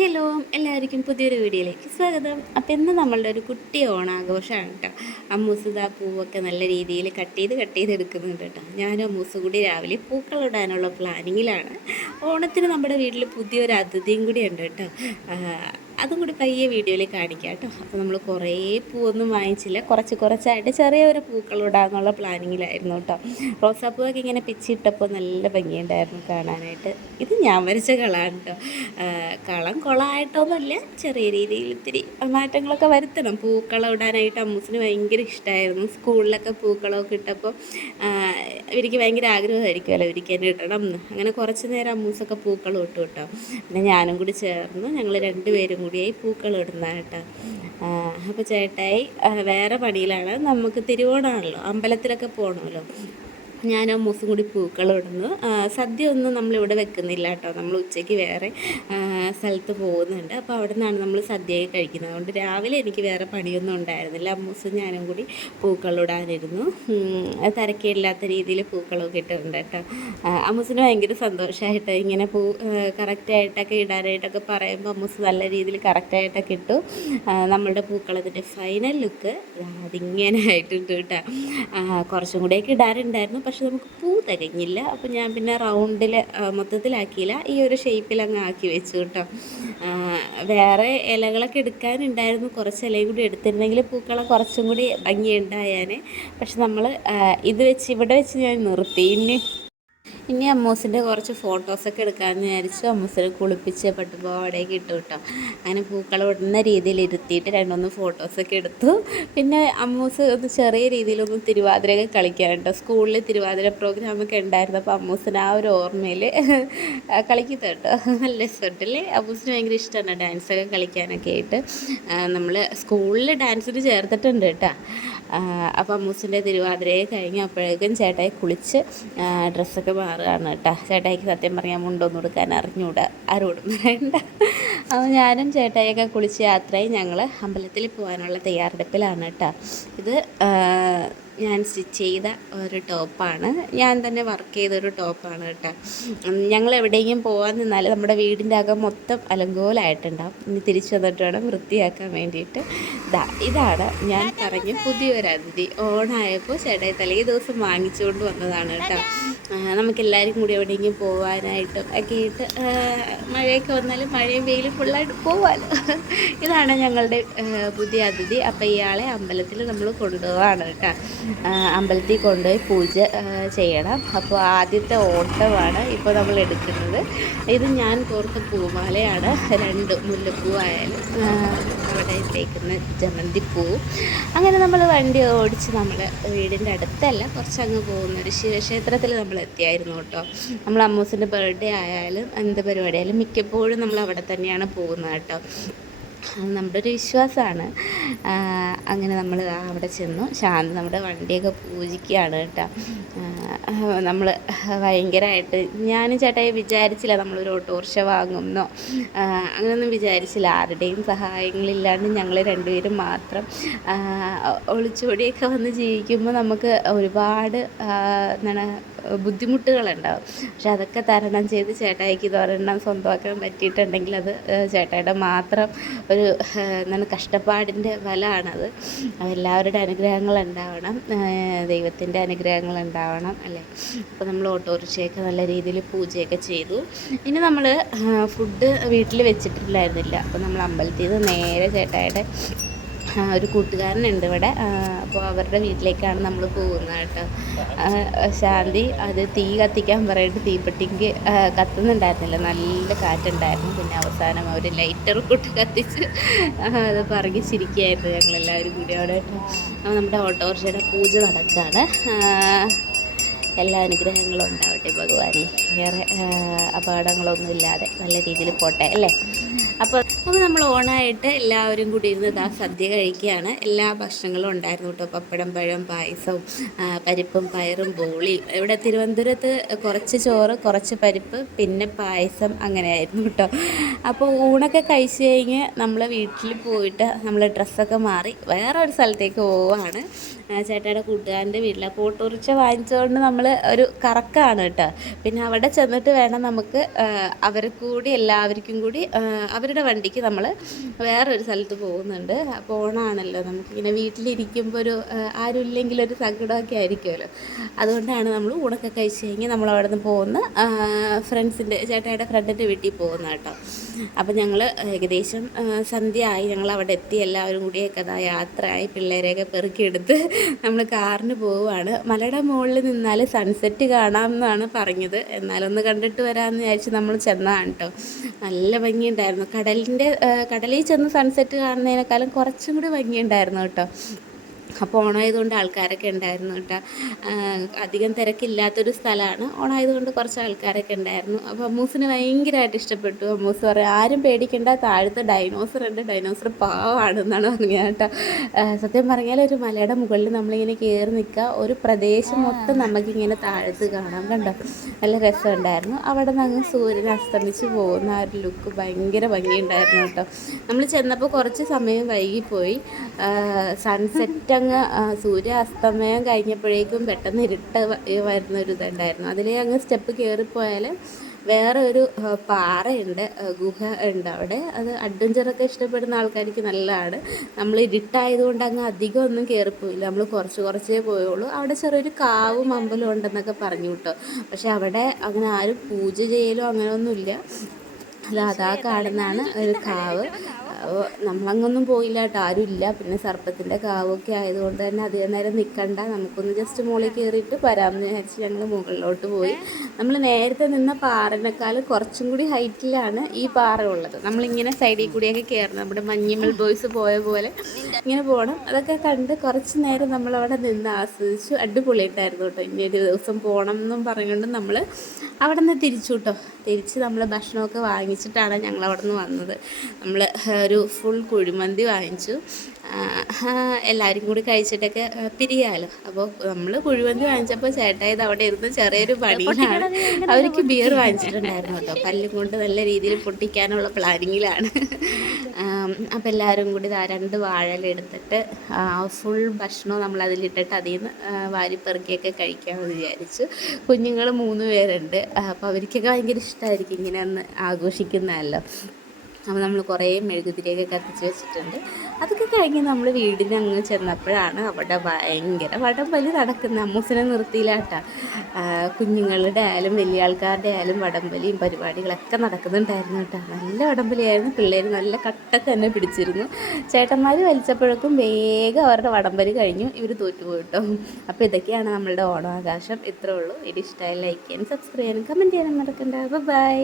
Hello എല്ലാവർക്കും പുതിയൊരു വീഡിയോയിലേക്ക് സ്വാഗതം. അപ്പോൾ ഇന്ന് നമ്മളുടെ ഒരു കുട്ടി ഓണാഘോഷമാണ് കേട്ടോ അമ്മൂസുദാ പൂവൊക്കെ നല്ല രീതിയിൽ കട്ട് ചെയ്ത് കട്ട് ചെയ്ത് എടുക്കുന്നുണ്ട് കേട്ടോ ഞാനും അമ്മൂസും കൂടി രാവിലെ പൂക്കളിടാനുള്ള പ്ലാനിങ്ങിലാണ് ഓണത്തിന് നമ്മുടെ വീട്ടിൽ പുതിയൊരു അതിഥിയും കൂടി ഉണ്ട് കേട്ടോ അതും കൂടി പയ്യെ വീഡിയോയിൽ കാണിക്കാം കേട്ടോ. അപ്പോൾ നമ്മൾ കുറേ പൂവൊന്നും വാങ്ങിച്ചില്ല. കുറച്ച് കുറച്ചായിട്ട് ചെറിയൊരു പൂക്കളിടാന്നുള്ള പ്ലാനിങ്ങിലായിരുന്നു കേട്ടോ. റോസാപ്പൂവൊക്കെ ഇങ്ങനെ പിച്ചിട്ടപ്പോൾ നല്ല ഭംഗിയുണ്ടായിരുന്നു കാണാനായിട്ട്. ഇത് ഞാൻ വരച്ച കളാണ് കേട്ടോ. കളം കുളമായിട്ടൊന്നുമില്ല ചെറിയ രീതിയിൽ ഇത്തിരി മാറ്റങ്ങളൊക്കെ വരുത്തണം. പൂക്കളം ഇടാനായിട്ട് അമ്മൂസിന് ഭയങ്കര ഇഷ്ടമായിരുന്നു സ്കൂളിലൊക്കെ പൂക്കളമൊക്കെ ഇട്ടപ്പോൾ ഇവർക്ക് ഭയങ്കര ആഗ്രഹമായിരിക്കുമല്ലോ ഇവർക്ക് തന്നെ ഇടണം എന്ന്. അങ്ങനെ കുറച്ച് നേരം അമ്മൂസൊക്കെ പൂക്കളം ഇട്ടു കേട്ടോ. പിന്നെ ഞാനും കൂടി ചേർന്ന് ഞങ്ങൾ രണ്ടുപേരും കൂടിയായി പൂക്കൾ കേട്ടോ. അപ്പോൾ ചേട്ടായി വേറെ പണിയിലാണ് നമുക്ക് തിരുവോണമാണല്ലോ അമ്പലത്തിലൊക്കെ പോകണമല്ലോ ഞാനും മൂസും കൂടി പൂക്കളം ഇടുന്നു സദ്യ ഒന്നും നമ്മളിവിടെ വെക്കുന്നില്ല കേട്ടോ. നമ്മൾ ഉച്ചയ്ക്ക് വേറെ സ്ഥലത്ത് പോകുന്നുണ്ട്. അപ്പോൾ അവിടെ നിന്നാണ് നമ്മൾ സദ്യയൊക്കെ കഴിക്കുന്നത്. അതുകൊണ്ട് രാവിലെ എനിക്ക് വേറെ പണിയൊന്നും ഉണ്ടായിരുന്നില്ല. അമ്മൂസും ഞാനും കൂടി പൂക്കളം ഇടാനിരുന്നു ഉം, അത് തിരക്കില്ലാത്ത രീതിയിൽ പൂക്കളൊക്കെ ഇട്ടിട്ടുണ്ട് കേട്ടോ. അമ്മൂസിന് ഭയങ്കര സന്തോഷമായിട്ട്. ഇങ്ങനെ പൂ കറക്റ്റായിട്ടൊക്കെ ഇടാനായിട്ടൊക്കെ പറയുമ്പോൾ അമ്മൂസ് നല്ല രീതിയിൽ കറക്റ്റായിട്ടൊക്കെ ഇട്ടു. നമ്മളുടെ പൂക്കളത്തിന്റെ ഫൈനൽ ലുക്ക് അതിങ്ങനെ ആയിട്ടുണ്ട് കേട്ടോ. കുറച്ചും കൂടെയൊക്കെ ഇടാറുണ്ടായിരുന്നു. പക്ഷെ നമുക്ക് പൂ തികഞ്ഞില്ല. അപ്പോൾ ഞാൻ പിന്നെ റൗണ്ടിൽ മൊത്തത്തിലാക്കിയില്ല. ഈ ഒരു ഷേപ്പിൽ അങ്ങ് ആക്കി വെച്ചു കേട്ടോ. വേറെ ഇലകളൊക്കെ എടുക്കാനുണ്ടായിരുന്നു. കുറച്ച് ഇലയും കൂടി എടുത്തിരുന്നെങ്കിൽ പൂക്കളെ കുറച്ചും കൂടി ഭംഗിയുണ്ടായാനെ. പക്ഷെ നമ്മൾ ഇത് വെച്ച് ഇവിടെ വെച്ച് ഞാൻ നിർത്തി. ഇനി ഇനി അമ്മൂസിന്റെ കുറച്ച് ഫോട്ടോസൊക്കെ എടുക്കാമെന്ന് വിചാരിച്ചു. അമ്മൂസിനെ കുളിപ്പിച്ച് പട്ടുപാവാടയൊക്കെ ഇട്ടു കേട്ടോ. അങ്ങനെ പൂക്കൾ വിടുന്ന രീതിയിൽ ഇരുത്തിയിട്ട് രണ്ടൊന്ന് ഫോട്ടോസൊക്കെ എടുത്തു. പിന്നെ അമ്മൂസ് ഒന്ന് ചെറിയ രീതിയിലൊന്ന് തിരുവാതിരയൊക്കെ കളിക്കാൻ കേട്ടോ. സ്കൂളിൽ തിരുവാതിര പ്രോഗ്രാമൊക്കെ ഉണ്ടായിരുന്നു അപ്പോൾ അമ്മൂസിന് ആ ഒരു ഓർമ്മയിൽ കളിക്കുന്നത് കേട്ടോ. നല്ല രസമുണ്ടല്ലേ അമ്മൂസിന് ഭയങ്കര ഇഷ്ടമാണ് ഡാൻസൊക്കെ കളിക്കാനൊക്കെ ആയിട്ട്. നമ്മൾ സ്കൂളിൽ ഡാൻസിന് ചേർത്തിട്ടുണ്ട് കേട്ടോ. അപ്പോൾ അമ്മൂസിന്റെ തിരുവാതിരയെ കഴിഞ്ഞ് അപ്പോഴേക്കും ചേട്ടായി കുളിച്ച് ഡ്രസ്സൊക്കെ മാറുകയാണ് കേട്ടോ. ചേട്ടായിക്ക് സത്യം പറഞ്ഞാൽ മുണ്ടൊന്നും കൊടുക്കാൻ അറിഞ്ഞൂടാ. ആരോടും പറയണ്ട. അപ്പോൾ ഞാനും ചേട്ടായിയൊക്കെ കുളിച്ച് യാത്രയായി ഞങ്ങൾ അമ്പലത്തിൽ പോകാനുള്ള തയ്യാറെടുപ്പിലാണ് കേട്ടോ. ഇത് ഞാൻ സ്റ്റിച്ച് ചെയ്ത ഒരു ടോപ്പാണ്. ഞാൻ തന്നെ വർക്ക് ചെയ്തൊരു ടോപ്പാണ് കേട്ടോ. ഞങ്ങൾ എവിടെയെങ്കിലും പോകാൻ നിന്നാൽ നമ്മുടെ വീടിന്റെ അകം മൊത്തം അലങ്കോലായിട്ടുണ്ടാവും. ഇനി തിരിച്ചു വന്നിട്ട് വേണം വൃത്തിയാക്കാൻ വേണ്ടിയിട്ട്. ഇതാ ഇതാണ് ഞാൻ പറഞ്ഞ പുതിയൊരു അതിഥി ഓണായപ്പോൾ ചേട്ടായി തലേ ദിവസം വാങ്ങിച്ചുകൊണ്ട് വന്നതാണ് കേട്ടോ. ആ, നമുക്കെല്ലാവരും കൂടി എവിടെയെങ്കിലും പോകാനായിട്ടും ഒക്കെ ആയിട്ട് മഴയൊക്കെ വന്നാലും മഴയും വെയിലും ഫുള്ളായിട്ട് പോവാമല്ലോ ഇതാണ് ഞങ്ങളുടെ പുതിയ അതിഥി. അപ്പോൾ ഇയാളെ അമ്പലത്തിൽ നമ്മൾ കൊണ്ടുപോവാണ് കേട്ടോ. അമ്പലത്തിൽ കൊണ്ടുപോയി പൂജ ചെയ്യണം. അപ്പോൾ ആദ്യത്തെ ഓട്ടമാണ് ഇപ്പോൾ നമ്മൾ എടുക്കുന്നത്. ഇത് ഞാൻ കോർത്ത പൂമാലയാണ്. രണ്ട് മുല്ലപ്പൂവായാലും അവിടെ ഇട്ടേക്കുന്ന ജമന്തിപ്പൂവും അങ്ങനെ നമ്മൾ വണ്ടി ഓടിച്ച് നമ്മുടെ വീടിന്റെ അടുത്തല്ല കുറച്ചങ്ങ് പോകുന്ന ഒരു ശിവക്ഷേത്രത്തിൽ നമ്മൾ എത്തിയായിരുന്നു കേട്ടോ. നമ്മൾ അമ്മൂസിന്റെ ബർത്ത്ഡേ ആയാലും എന്ത് പരിപാടിയായാലും മിക്കപ്പോഴും നമ്മൾ അവിടെ തന്നെയാണ് പോകുന്നത് കേട്ടോ. നമ്മുടെ ഒരു വിശ്വാസമാണ്. അങ്ങനെ നമ്മൾ അവിടെ ചെന്നു. ശാന്തി നമ്മുടെ വണ്ടിയൊക്കെ പൂജിക്കുകയാണ് കേട്ടോ. നമ്മൾ ഭയങ്കരമായിട്ട് ഞാനും ചേട്ടായി വിചാരിച്ചില്ല നമ്മളൊരു ഓട്ടോറിക്ഷ വാങ്ങുമെന്നോ. അങ്ങനെയൊന്നും വിചാരിച്ചില്ല. ആരുടെയും സഹായങ്ങളില്ലാണ്ട് ഞങ്ങൾ രണ്ടുപേരും മാത്രം ഒളിച്ചോടിയൊക്കെ വന്ന് ജീവിക്കുമ്പോൾ നമുക്ക് ഒരുപാട് എന്താണ് ബുദ്ധിമുട്ടുകളുണ്ടാവും. പക്ഷെ അതൊക്കെ തരണം ചെയ്ത് ചേട്ടായിക്ക് ഇതൊരെണ്ണം സ്വന്തമാക്കാൻ പറ്റിയിട്ടുണ്ടെങ്കിൽ അത് ചേട്ടായിയുടെ മാത്രം ഒരു എന്താണ് കഷ്ടപ്പാടിന്റെ ഫലമാണത്. എല്ലാവരുടെ അനുഗ്രഹങ്ങൾ ഉണ്ടാവണം ദൈവത്തിന്റെ അനുഗ്രഹങ്ങൾ ഉണ്ടാവണം അല്ലേ? അപ്പോൾ നമ്മൾ ഓട്ടോറിക്ഷയൊക്കെ നല്ല രീതിയിൽ പൂജയൊക്കെ ചെയ്തു. ഇനി നമ്മൾ ഫുഡ് വീട്ടിൽ വെച്ചിട്ടില്ലായിരുന്നില്ല. അപ്പോൾ നമ്മൾ അമ്പലത്തിൽ നിന്ന് നേരെ ചേട്ടായുടെ ആ, ഒരു കൂട്ടുകാരനുണ്ട് ഇവിടെ. അപ്പോൾ അവരുടെ വീട്ടിലേക്കാണ് നമ്മൾ പോകുന്നത് കേട്ടോ. ശാന്തി അത് തീ കത്തിക്കാൻ പറഞ്ഞിട്ട് തീപ്പെട്ടിക്ക് കത്തുന്നുണ്ടായിരുന്നില്ല. നല്ല കാറ്റുണ്ടായിരുന്നു. പിന്നെ അവസാനം അവർ ലൈറ്റർ കൂട്ട് കത്തിച്ച് അത് പറങ്ങി ചിരിക്കുകയായിരുന്നു ഞങ്ങളെല്ലാവരും കൂടി അവിടെ. അപ്പോൾ നമ്മുടെ ഓട്ടോറിക്ഷയുടെ പൂജ നടക്കുകയാണ് എല്ലാ അനുഗ്രഹങ്ങളും ഉണ്ടാവട്ടെ ഭഗവാനെ. ഏറെ അപകടങ്ങളൊന്നും ഇല്ലാതെ നല്ല രീതിയിൽ പോട്ടെ അല്ലേ? അപ്പോൾ അപ്പോൾ നമ്മൾ ഓണായിട്ട് എല്ലാവരും കൂടി ഇരുന്ന് ഇതാ സദ്യ കഴിക്കുകയാണ്. എല്ലാ ഭക്ഷണങ്ങളും ഉണ്ടായിരുന്നു കേട്ടോ. പപ്പടം പഴം പായസവും പരിപ്പും പയറും ബോളിയും. ഇവിടെ തിരുവനന്തപുരത്ത് കുറച്ച് ചോറ് കുറച്ച് പരിപ്പ് പിന്നെ പായസം അങ്ങനെയായിരുന്നു കേട്ടോ. അപ്പോൾ ഊണൊക്കെ കഴിച്ച് കഴിഞ്ഞ് നമ്മൾ വീട്ടിൽ പോയിട്ട് നമ്മൾ ഡ്രസ്സൊക്കെ മാറി വേറെ ഒരു സ്ഥലത്തേക്ക് പോവുകയാണ്. ചേട്ടയുടെ കൂട്ടുകാരന്റെ വീട്ടിൽ അപ്പോൾ ഓട്ടോറിക്ഷ വാങ്ങിച്ചുകൊണ്ട് നമ്മൾ ഒരു കറക്കാണ് കേട്ടോ. പിന്നെ അവിടെ ചെന്നിട്ട് വേണം നമുക്ക് അവർ കൂടി എല്ലാവർക്കും കൂടി അവരുടെ അവരുടെ വണ്ടിക്ക് നമ്മൾ വേറൊരു സ്ഥലത്ത് പോകുന്നുണ്ട്. അപ്പോൾ ഓണാണല്ലോ. നമുക്കിങ്ങനെ വീട്ടിലിരിക്കുമ്പോൾ ഒരു ആ, ആരുമില്ലെങ്കിൽ ഒരു സങ്കടമൊക്കെ ആയിരിക്കുമല്ലോ. അതുകൊണ്ടാണ് നമ്മൾ ഊണൊക്കെ കഴിച്ച് കഴിഞ്ഞ് നമ്മൾ അവിടെ നിന്ന് പോകുന്ന ഫ്രണ്ട്സിന്റെ ചേട്ടായിയുടെ ഫ്രണ്ടിന്റെ വീട്ടിൽ പോകുന്ന കേട്ടോ. അപ്പോൾ ഞങ്ങൾ ഏകദേശം സന്ധ്യ ആയി. ഞങ്ങൾ അവിടെ എത്തി. എല്ലാവരും കൂടിയൊക്കെ അതാ യാത്രയായി. പിള്ളേരെയൊക്കെ പെറുക്കിയെടുത്ത് നമ്മൾ കാറിന് പോവുകയാണ് മലയുടെ മുകളിൽ നിന്നാൽ സൺസെറ്റ് കാണാം എന്നാണ് പറഞ്ഞത്. എന്നാലൊന്ന് കണ്ടിട്ട് വരാമെന്ന് വിചാരിച്ച് നമ്മൾ ചെന്നതാണ് കേട്ടോ നല്ല ഭംഗിയുണ്ടായിരുന്നു. കടലിന്റെ കടലിൽ ചെന്ന് സൺസെറ്റ് കാണുന്നതിനേക്കാളും കുറച്ചും കൂടി ഭംഗിയുണ്ടായിരുന്നു കേട്ടോ അപ്പോൾ ഓണമായതുകൊണ്ട് ആൾക്കാരൊക്കെ ഉണ്ടായിരുന്നു കേട്ടോ. അധികം തിരക്കില്ലാത്തൊരു സ്ഥലമാണ്. ഓണമായതുകൊണ്ട് കുറച്ച് ആൾക്കാരൊക്കെ ഉണ്ടായിരുന്നു. അപ്പോൾ അമ്മൂസിന് ഭയങ്കരമായിട്ട് ഇഷ്ടപ്പെട്ടു. അമ്മൂസ് പറയും ആരും പേടിക്കേണ്ട താഴത്തെ ഡൈനോസർ ഉണ്ട്. ഡൈനോസർ പാവാണെന്നാണ് എന്നാണ് പറഞ്ഞത് കേട്ടോ. സത്യം പറഞ്ഞാൽ ഒരു മലയുടെ മുകളിൽ നമ്മളിങ്ങനെ കയറി നിൽക്കുക ഒരു പ്രദേശം മൊത്തം നമുക്കിങ്ങനെ താഴത്ത് കാണാം കണ്ടോ? നല്ല രസമുണ്ടായിരുന്നു. അവിടെ നിന്ന് അങ്ങ് സൂര്യൻ അസ്തമിച്ച് പോകുന്ന ആ ഒരു ലുക്ക് ഭയങ്കര ഭംഗിയുണ്ടായിരുന്നു കേട്ടോ. നമ്മൾ ചെന്നപ്പോൾ കുറച്ച് സമയം വൈകിപ്പോയി. സൺസെറ്റ് അങ്ങ് സൂര്യ അസ്തമയം കഴിഞ്ഞപ്പോഴേക്കും പെട്ടെന്ന് ഇരുട്ട് വ- വരുന്ന ഒരു ഇതുണ്ടായിരുന്നു. അതിലേ അങ്ങ് സ്റ്റെപ്പ് കയറിപ്പോയാൽ വേറെ ഒരു പാറയുണ്ട് ഗുഹ ഉണ്ട് അവിടെ. അത് അഡ്വഞ്ചറൊക്കെ ഇഷ്ടപ്പെടുന്ന ആൾക്കാർക്ക് നല്ലതാണ്. നമ്മൾ ഇരുട്ടായതുകൊണ്ട് അങ്ങ് അധികം ഒന്നും കയറിപ്പോയില്ല നമ്മൾ കുറച്ച് കുറച്ചേ പോയുള്ളൂ. അവിടെ ചെറിയൊരു കാവും അമ്പലം ഉണ്ടെന്നൊക്കെ പറഞ്ഞു കേട്ടോ. പക്ഷെ അവിടെ അങ്ങനെ ആരും പൂജ ചെയ്യലോ അങ്ങനെ ഒന്നുമില്ല അല്ല അതാ കാണുന്നതാണ് ഒരു കാവ്. നമ്മളങ്ങൊന്നും പോയില്ല കേട്ടോ. ആരും ഇല്ല പിന്നെ സർപ്പത്തിന്റെ കാവൊക്കെ ആയതുകൊണ്ട് തന്നെ അധികം നേരം നിൽക്കണ്ട നമുക്കൊന്ന് ജസ്റ്റ് മുകളിൽ കയറിയിട്ട് വരാമെന്ന് വിചാരിച്ച് ഞങ്ങൾ മുകളിലോട്ട് പോയി. നമ്മൾ നേരത്തെ നിന്ന പാറനേക്കാൾ കുറച്ചും കൂടി ഹൈറ്റിലാണ് ഈ പാറ ഉള്ളത്. നമ്മളിങ്ങനെ സൈഡിൽ കൂടിയൊക്കെ കയറണം നമ്മുടെ മഞ്ഞിമൽ ബോയ്സ് പോയ പോലെ ഇങ്ങനെ പോകണം അതൊക്കെ കണ്ട് കുറച്ച് നേരം നമ്മളവിടെ നിന്ന് ആസ്വദിച്ചു. അടിപൊളിയായിട്ടായിരുന്നു കേട്ടോ. ഇനി ഒരു ദിവസം പോകണം എന്നും പറഞ്ഞുകൊണ്ട് നമ്മൾ അവിടെ നിന്ന് തിരിച്ചു കേട്ടോ തിരിച്ച് നമ്മൾ ഭക്ഷണമൊക്കെ വാങ്ങിച്ചിട്ടാണ് ഞങ്ങൾ അവിടെ നിന്ന് വന്നത് നമ്മൾ ഒരു ഫുൾ കുഴിമന്തി വാങ്ങിച്ചു. എല്ലാവരും കൂടി കഴിച്ചിട്ടൊക്കെ പിരിയാലോ. അപ്പോൾ നമ്മൾ കുഴിവന്തി വാങ്ങിച്ചപ്പോൾ ചേട്ടായത് അവിടെ ഇരുന്ന് ചെറിയൊരു പണിയിലാണ്. അവർക്ക് ബിയർ വാങ്ങിച്ചിട്ടുണ്ടായിരുന്നു കേട്ടോ. പല്ലും കൊണ്ട് നല്ല രീതിയിൽ പൊട്ടിക്കാനുള്ള പ്ലാനിങ്ങിലാണ് അപ്പോൾ എല്ലാവരും കൂടി ആ രണ്ട് വാഴലെടുത്തിട്ട് ഫുൾ ഭക്ഷണവും നമ്മൾ അതിലിട്ടിട്ട് അതിൽ നിന്ന് വാരിപ്പെറുക്കിയൊക്കെ കഴിക്കാമെന്ന് വിചാരിച്ചു. കുഞ്ഞുങ്ങൾ മൂന്ന് പേരുണ്ട്. അപ്പോൾ അവർക്കൊക്കെ ഭയങ്കര ഇഷ്ടമായിരിക്കും ഇങ്ങനെ ഒന്ന് ആഘോഷിക്കുന്നതല്ലോ. അപ്പോൾ നമ്മൾ കുറേ മെഴുകുതിരിയൊക്കെ കത്തിച്ച് വെച്ചിട്ടുണ്ട്. അതൊക്കെ കഴിഞ്ഞ് നമ്മൾ വീടിന് അങ്ങ് ചെന്നപ്പോഴാണ് അവിടെ ഭയങ്കര വടംവലി നടക്കുന്നത് അമ്മൂസിനെ നിർത്തിയില്ലാട്ടാ. കുഞ്ഞുങ്ങളുടെ ആയാലും വലിയ ആൾക്കാരുടെ ആയാലും വടംവലിയും പരിപാടികളൊക്കെ നടക്കുന്നുണ്ടായിരുന്നു കേട്ടോ. നല്ല വടംവലിയായിരുന്നു. പിള്ളേർ നല്ല കട്ടൊക്കെ തന്നെ പിടിച്ചിരുന്നു. ചേട്ടന്മാർ വലിച്ചപ്പോഴേക്കും വേഗം അവരുടെ വടംവലി കഴിഞ്ഞു. ഇവർ തോറ്റുപോയി കേട്ടോ അപ്പോൾ ഇതൊക്കെയാണ് നമ്മളുടെ ഓണാകാശം ഇത്രേ ഉള്ളൂ. ഇത് ഇഷ്ടമായി ലൈക്ക് ചെയ്യാനും സബ്സ്ക്രൈബ് ചെയ്യാനും കമന്റ് ചെയ്യാനും മറക്കണ്ട ബൈ.